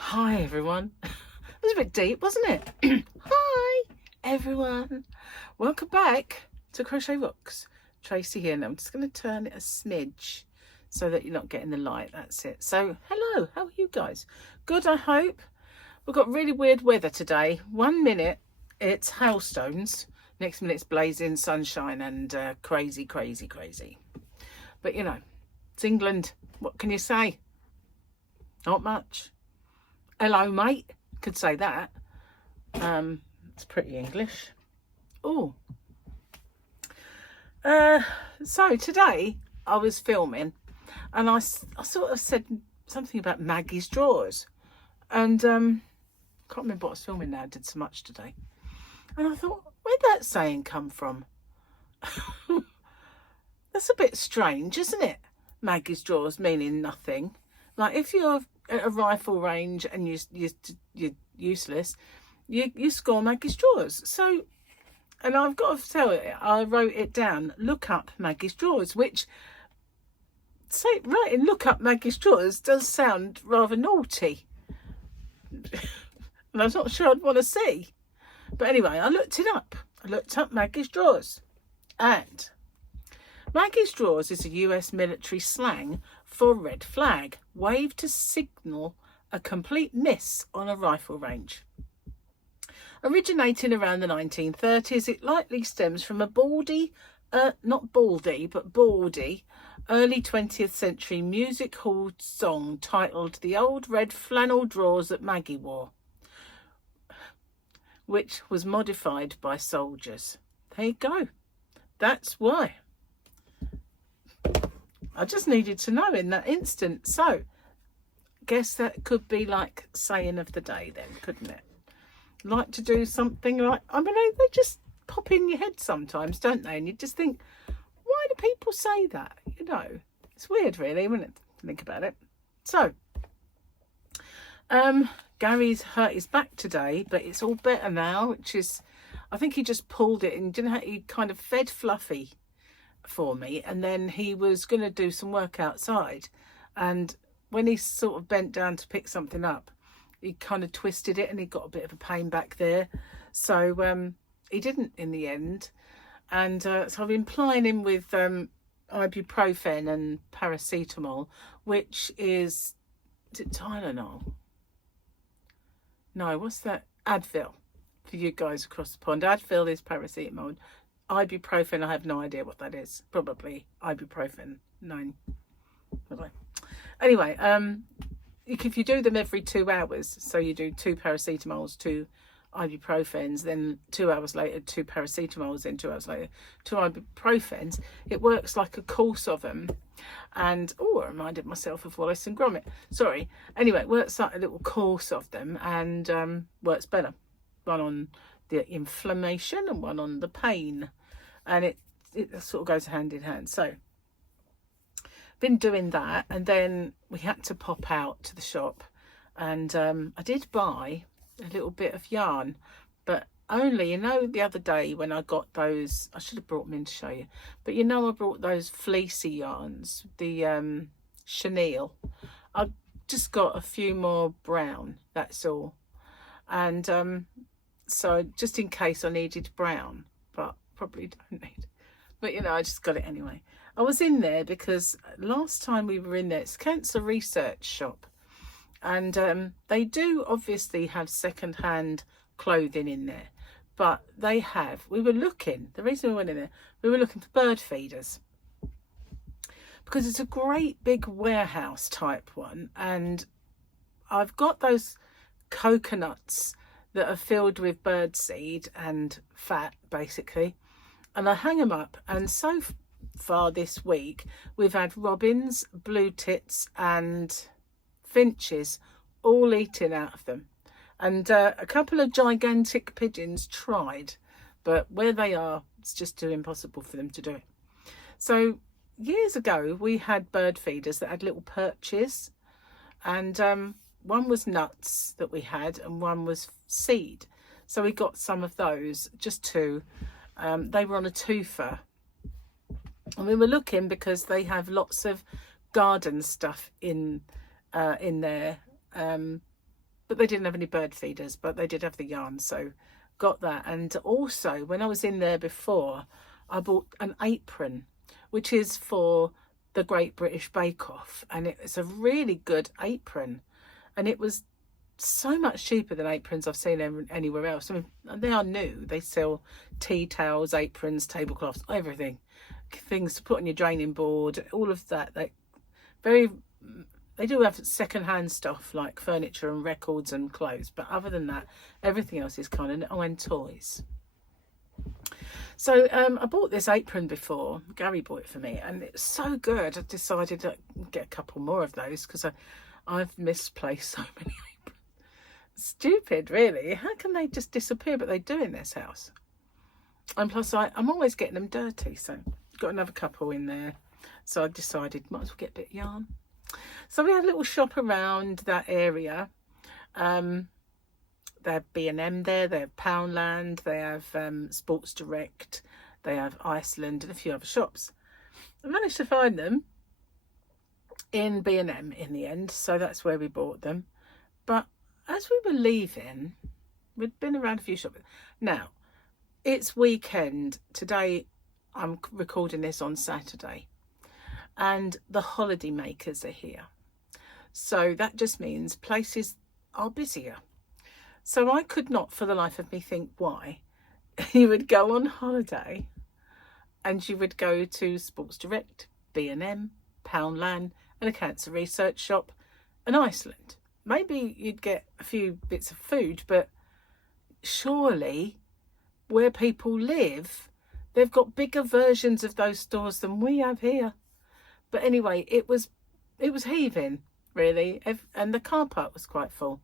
Hi everyone. It was a bit deep, wasn't it? Hi everyone. Welcome back to Crochet Rocks. Tracy here, and I'm just going to turn it a smidge so that you're not getting the light. That's it. So hello, how are you guys? Good, I hope. We've got really weird weather today. 1 minute it's hailstones, next minute it's blazing sunshine and crazy. But you know, it's England. What can you say? Not much. Hello, mate. Could say that. It's pretty English. Oh. So today I was filming, and I sort of said something about Maggie's drawers, and can't remember what I was filming now. I did so much today, and I thought, where'd that saying come from? That's a bit strange, isn't it? Maggie's drawers meaning nothing. Like if you're at a rifle range and you're useless, you score Maggie's drawers. So, and I've got to tell you, I wrote it down. Look up Maggie's drawers, which writing look up Maggie's drawers does sound rather naughty, and I'm not sure I'd want to see. But anyway, I looked it up. I looked up Maggie's drawers, and Maggie's drawers is a US military slang for red flag, waved to signal a complete miss on a rifle range. Originating around the 1930s, it likely stems from a bawdy, early 20th century music hall song titled "The Old Red Flannel Drawers That Maggie Wore," which was modified by soldiers. There you go. That's why. I just needed to know in that instant. So, guess that could be like saying of the day then, couldn't it? Like to do something like, I mean, they just pop in your head sometimes, don't they? And you just think, why do people say that? You know, it's weird really, when I think about it. So, Gary's hurt his back today, but it's all better now, which is, I think he just pulled it and he kind of fed Fluffy for me, and then he was going to do some work outside, and when he sort of bent down to pick something up, he kind of twisted it and he got a bit of a pain back there, so he didn't in the end. And so I've been plying him with ibuprofen and paracetamol, which is it Tylenol? No, what's that? Advil, for you guys across the pond. Advil is paracetamol. Ibuprofen, I have no idea what that is. Probably ibuprofen 9. Anyway, if you do them every 2 hours, so you do 2 paracetamols, 2 ibuprofens, then 2 hours later 2 paracetamols, then 2 hours later 2 ibuprofens, it works like a course of them. And I reminded myself of Wallace and Gromit. Sorry. Anyway, it works like a little course of them, and works better. One on the inflammation and one on the pain, and it sort of goes hand in hand. So been doing that, and then we had to pop out to the shop, and I did buy a little bit of yarn, but only, you know, the other day when I got those, I should have brought them in to show you, but you know, I brought those fleecy yarns, the chenille. I just got a few more brown, that's all. And so just in case I needed brown, but probably don't need. But you know, I just got it anyway. I was in there because last time we were in there, it's Cancer Research Shop, and they do obviously have second-hand clothing in there, but they have, we were looking, the reason we went in there, we were looking for bird feeders, because it's a great big warehouse type one, and I've got those coconuts that are filled with bird seed and fat basically, and I hang them up, and so far this week we've had robins, blue tits and finches all eating out of them, and a couple of gigantic pigeons tried, but where they are, it's just too impossible for them to do it. So years ago we had bird feeders that had little perches, and one was nuts that we had and one was seed, so we got some of those, just 2. They were on a twofer, and we were looking because they have lots of garden stuff in there, but they didn't have any bird feeders, but they did have the yarn, so got that. And also when I was in there before, I bought an apron, which is for the Great British Bake Off, and it's a really good apron, and it was so much cheaper than aprons I've seen anywhere else. I mean, they are new. They sell tea towels, aprons, tablecloths, everything, things to put on your draining board, all of that. They do have second-hand stuff like furniture and records and clothes, but other than that, everything else is kind of, and toys. So I bought this apron before. Gary bought it for me, and it's so good. I decided to get a couple more of those because I've misplaced so many aprons. Stupid, really. How can they just disappear? But they do in this house. And plus, I'm always getting them dirty, so got another couple in there. So I decided might as well get a bit of yarn. So we had a little shop around that area. They have B&M there, they have Poundland, they have Sports Direct, they have Iceland, and a few other shops. I managed to find them in B&M in the end, so that's where we bought them. But as we were leaving, we'd been around a few shops. Now, it's weekend. Today, I'm recording this on Saturday, and the holiday makers are here. So that just means places are busier. So I could not for the life of me think why you would go on holiday and you would go to Sports Direct, B&M, Poundland, and a cancer research shop, and Iceland. Maybe you'd get a few bits of food, but surely where people live, they've got bigger versions of those stores than we have here. But anyway, it was heaving, really, and the car park was quite full.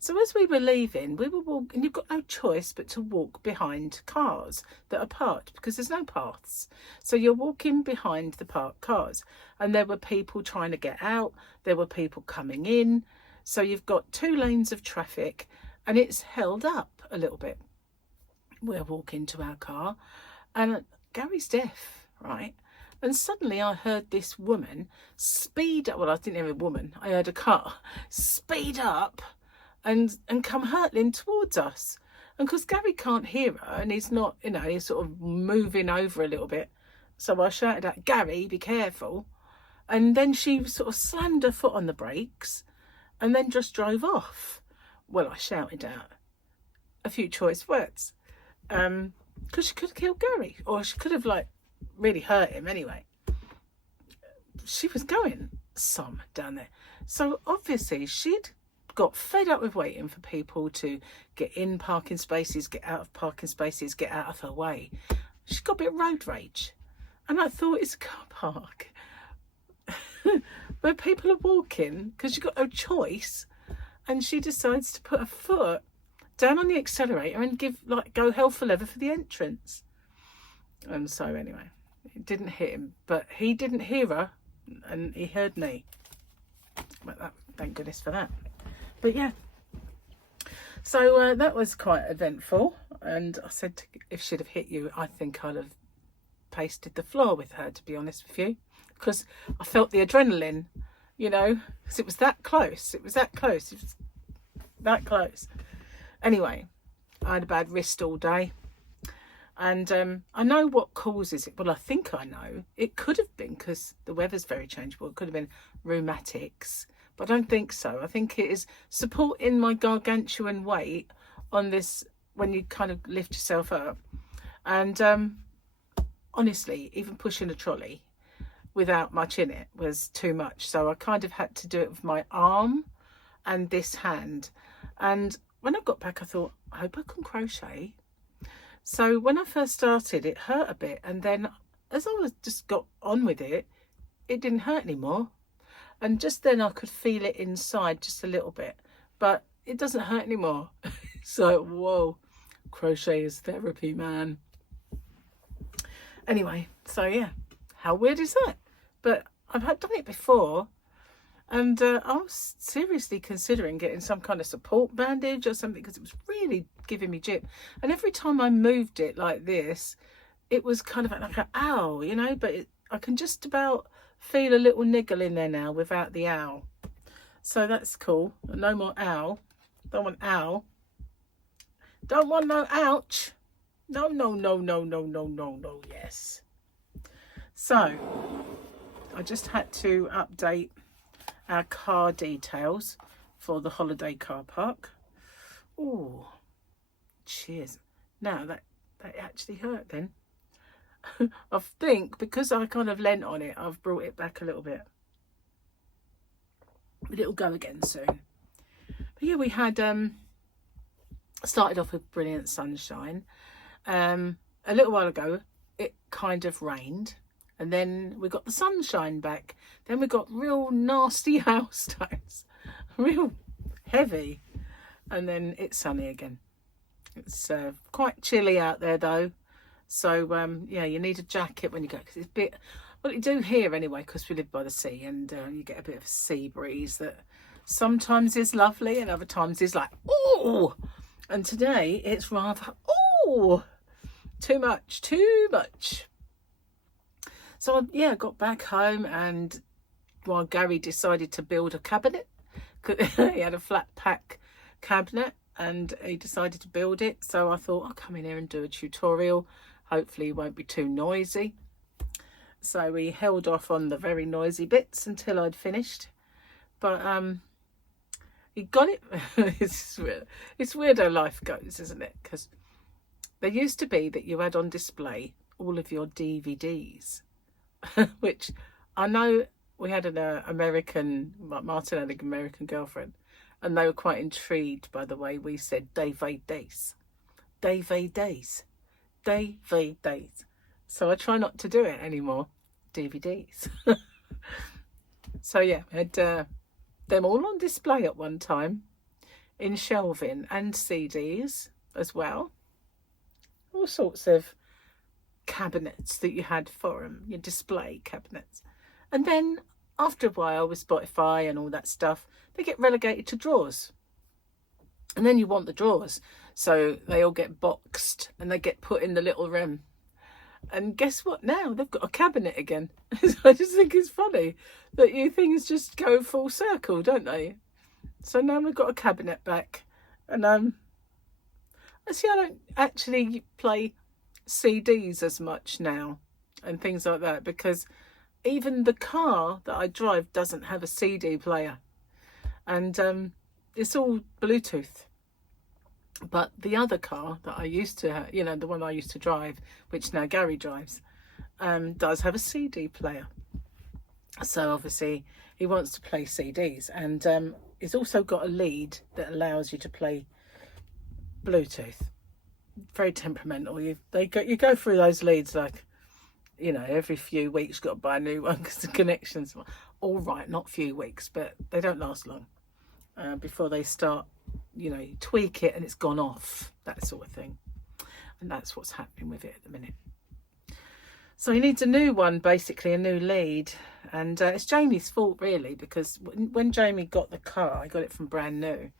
So as we were leaving, we were walking, and you've got no choice but to walk behind cars that are parked because there's no paths. So you're walking behind the parked cars, and there were people trying to get out. There were people coming in. So you've got 2 lanes of traffic, and it's held up a little bit. We're walking to our car, and Gary's deaf, right? And suddenly I heard this woman speed up. Well, I didn't hear a woman. I heard a car speed up and come hurtling towards us. And because Gary can't hear her, and he's not, he's sort of moving over a little bit. So I shouted out, "Gary, be careful." And then she sort of slammed her foot on the brakes and then just drove off. Well, I shouted out a few choice words because she could have killed Gary, or she could have really hurt him anyway. She was going some down there. So obviously she'd got fed up with waiting for people to get in parking spaces, get out of parking spaces, get out of her way. She got a bit of road rage. And I thought, it's a car park where people are walking because you've got no choice. And she decides to put her foot down on the accelerator and go hell for leather for the entrance. And so anyway, it didn't hit him, but he didn't hear her, and he heard me. But thank goodness for that. But yeah, so that was quite eventful. And I said, if she'd have hit you, I think I'd have pasted the floor with her, to be honest with you, because I felt the adrenaline, because it was that close. It was that close. It was that close. Anyway, I had a bad wrist all day. And I know what causes it. Well, I think I know. It could have been because the weather's very changeable. It could have been rheumatics, but I don't think so. I think it is supporting my gargantuan weight on this when you kind of lift yourself up. And honestly, even pushing a trolley without much in it was too much. So I kind of had to do it with my arm and this hand. And when I got back, I thought, I hope I can crochet. So when I first started, it hurt a bit, and then as I just got on with it, it didn't hurt anymore. And just then I could feel it inside just a little bit, but it doesn't hurt anymore. So, whoa, crochet is therapy, man. Anyway, so yeah, how weird is that? But I've done it before, and I was seriously considering getting some kind of support bandage or something because it was really giving me jip. And every time I moved it like this, it was kind of like an ow, but I can just about feel a little niggle in there now without the ow. So that's cool. No more ow. Don't want ow. Don't want no ouch. No, no, no, no, no, no, no, no, yes. So, I just had to update our car details for the holiday car park. Oh, cheers. Now that actually hurt then. I think because I kind of leant on it, I've brought it back a little bit. But it'll go again soon. But yeah, we had started off with brilliant sunshine. A little while ago, it kind of rained. And then we got the sunshine back. Then we got real nasty hailstones. Real heavy. And then it's sunny again. It's quite chilly out there though. So, yeah, you need a jacket when you go. Because it's a bit... Well, you do here anyway, because we live by the sea. And you get a bit of a sea breeze that sometimes is lovely. And other times is like, oh! And today it's rather, oh! Too much, too much. So, yeah, got back home and while Gary decided to build a cabinet, he had a flat pack cabinet and he decided to build it. So I thought I'll come in here and do a tutorial. Hopefully it won't be too noisy. So we held off on the very noisy bits until I'd finished. But he got it. It's weird how life goes, isn't it? Because there used to be that you had on display all of your DVDs. Which I know we had an American, Martin had an American girlfriend, and they were quite intrigued by the way we said DVDs. DVDs. DVDs. So I try not to do it anymore. DVDs. So yeah, we had them all on display at one time in shelving and CDs as well. All sorts of cabinets that you had for them, your display cabinets. And then after a while with Spotify and all that stuff, they get relegated to drawers. And then you want the drawers, so they all get boxed and they get put in the little room. And guess what now? They've got a cabinet again. I just think it's funny that things just go full circle, don't they? So now we've got a cabinet back. And I don't actually play CDs as much now and things like that, because even the car that I drive doesn't have a CD player, and it's all Bluetooth. But the other car that I used to have, you know, the one I used to drive, which now Gary drives, does have a CD player. So obviously he wants to play CDs, and it's also got a lead that allows you to play Bluetooth. Very temperamental. You go through those leads like, you know, every few weeks you've got to buy a new one because the connections, all right, not few weeks, but they don't last long before they start, you know, you tweak it and it's gone off, that sort of thing. And that's what's happening with it at the minute. So he needs a new one, basically a new lead, and it's Jamie's fault really, because when Jamie got the car, I got it from brand new.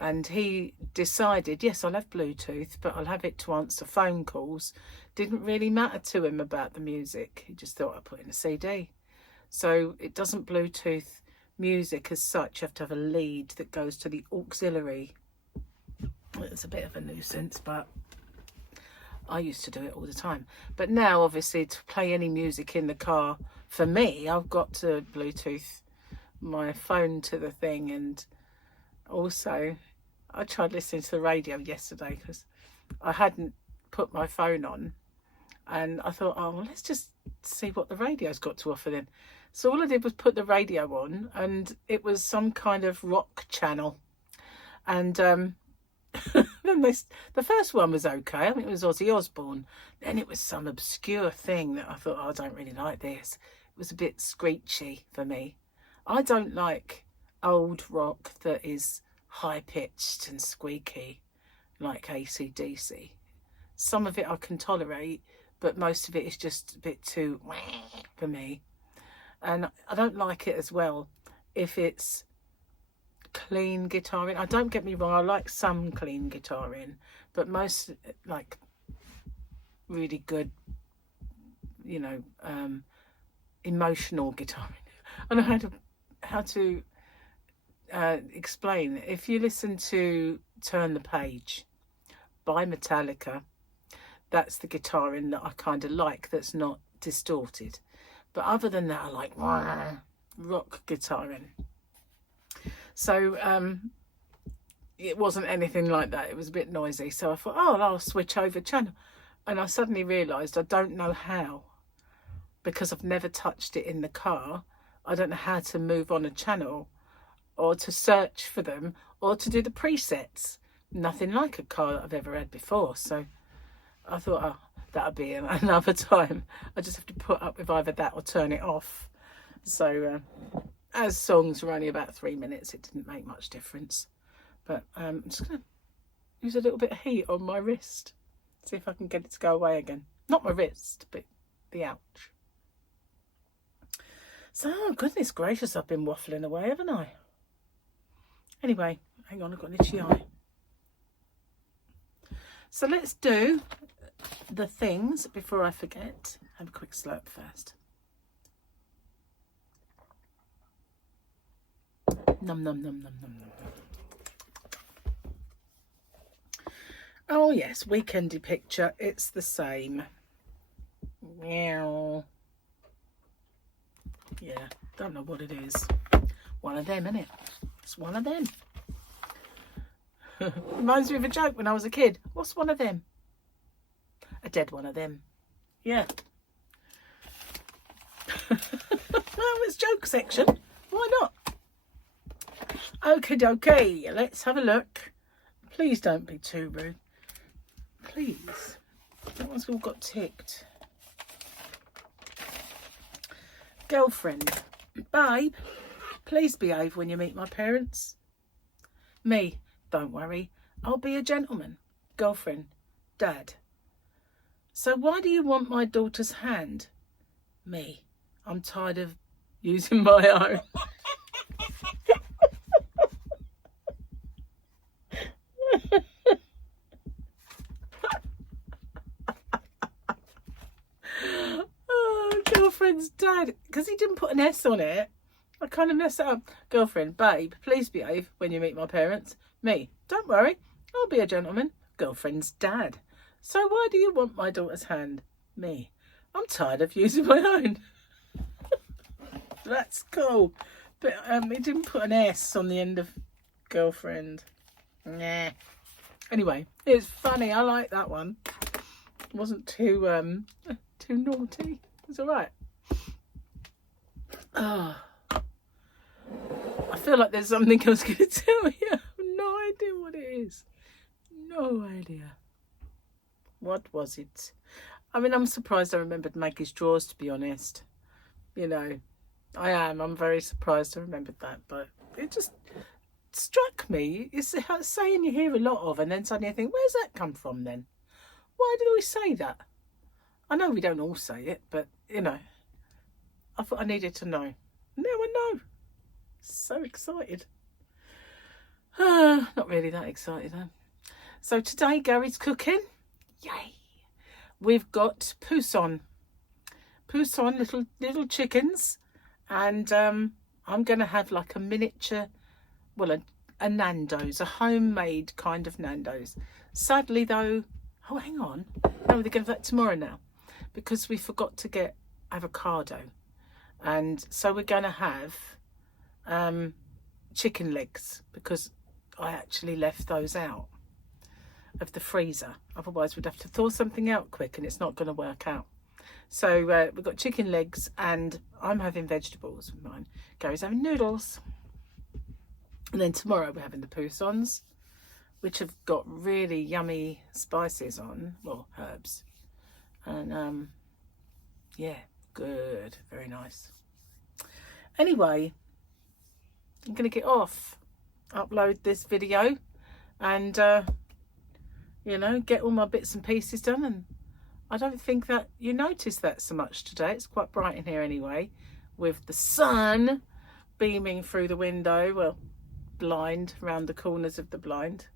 And he decided, yes, I'll have Bluetooth, but I'll have it to answer phone calls. Didn't really matter to him about the music. He just thought I'd put in a CD. So it doesn't Bluetooth music as such. You have to have a lead that goes to the auxiliary. It's a bit of a nuisance, but I used to do it all the time. But now, obviously, to play any music in the car, for me, I've got to Bluetooth my phone to the thing. And also, I tried listening to the radio yesterday because I hadn't put my phone on, and I thought, oh, well, let's just see what the radio's got to offer then. So all I did was put the radio on, and it was some kind of rock channel. And then the first one was okay. I mean, it was Ozzy Osbourne. Then it was some obscure thing that I thought, oh, I don't really like this. It was a bit screechy for me. I don't like old rock that is high-pitched and squeaky like AC/DC. Some of it I can tolerate, but most of it is just a bit too for me. And I don't like it as well if it's clean guitaring. I don't, get me wrong, I like some clean guitaring, but most like really good, you know, emotional guitaring. I know how to explain. If you listen to Turn the Page by Metallica, that's the guitaring that I kind of like, that's not distorted. But other than that, I like rock guitaring. So it wasn't anything like that. It was a bit noisy. So I thought, oh, I'll switch over channel. And I suddenly realised I don't know how, because I've never touched it in the car. I don't know how to move on a channel or to search for them or to do the presets. Nothing like a car that I've ever had before. So I thought, oh, that'll be another time. I just have to put up with either that or turn it off. So as songs were only about 3 minutes, it didn't make much difference. But I'm just going to use a little bit of heat on my wrist. See if I can get it to go away again. Not my wrist, but the ouch. So, oh, goodness gracious, I've been waffling away, haven't I? Anyway, hang on, I've got an itchy eye. So let's do the things before I forget. Have a quick slurp first. Num, num, num, num, num, num. Oh yes, weekendy picture. It's the same. Meow. Yeah, don't know what it is. One of them, innit? It's one of them. Reminds me of a joke when I was a kid. What's one of them? A dead one of them. Yeah. Well, it's joke section. Why not? Okie dokie. Let's have a look. Please don't be too rude. Please. That one's all got ticked. Girlfriend. Babe, please behave when you meet my parents. Me. Don't worry. I'll be a gentleman. Girlfriend. Dad. So why do you want my daughter's hand? Me. I'm tired of using my own. Girlfriend's dad, because he didn't put an S on it. I kind of messed it up. Girlfriend, babe, please behave when you meet my parents. Me, don't worry, I'll be a gentleman. Girlfriend's dad. So why do you want my daughter's hand? Me, I'm tired of using my own. That's cool. But he didn't put an S on the end of girlfriend. Nah. Anyway, it's funny. I like that one. It wasn't too naughty. It's all right. Oh, I feel like there's something I was going to tell you. I have no idea what it is. No idea. What was it? I mean, I'm surprised I remembered Maggie's drawers, to be honest. You know, I'm very surprised I remembered that, but it just struck me. It's a saying you hear a lot of, and then suddenly I think, where's that come from then? Why did we say that? I know we don't all say it, but, you know, I thought I needed to know. Now I know. So excited. Not really that excited, though. So today, Gary's cooking. Yay. We've got poussin, little chickens. And I'm going to have like a miniature, well, a Nando's, a homemade kind of Nando's. Sadly, though, oh, hang on. No, they're going to have that tomorrow now, because we forgot to get avocado. And so we're going to have chicken legs, because I actually left those out of the freezer. Otherwise, we'd have to thaw something out quick and it's not going to work out. So we've got chicken legs, and I'm having vegetables with mine. Gary's having noodles. And then tomorrow we're having the poussins, which have got really yummy spices on, well, herbs. And yeah, good, very nice. Anyway, I'm going to get off, upload this video, and you know, get all my bits and pieces done. And I don't think that you noticed that so much today. It's quite bright in here anyway, with the sun beaming through the window, well, blind, around the corners of the blind.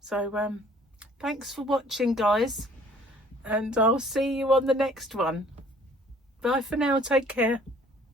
So thanks for watching, guys, and I'll see you on the next one. Bye for now. Take care.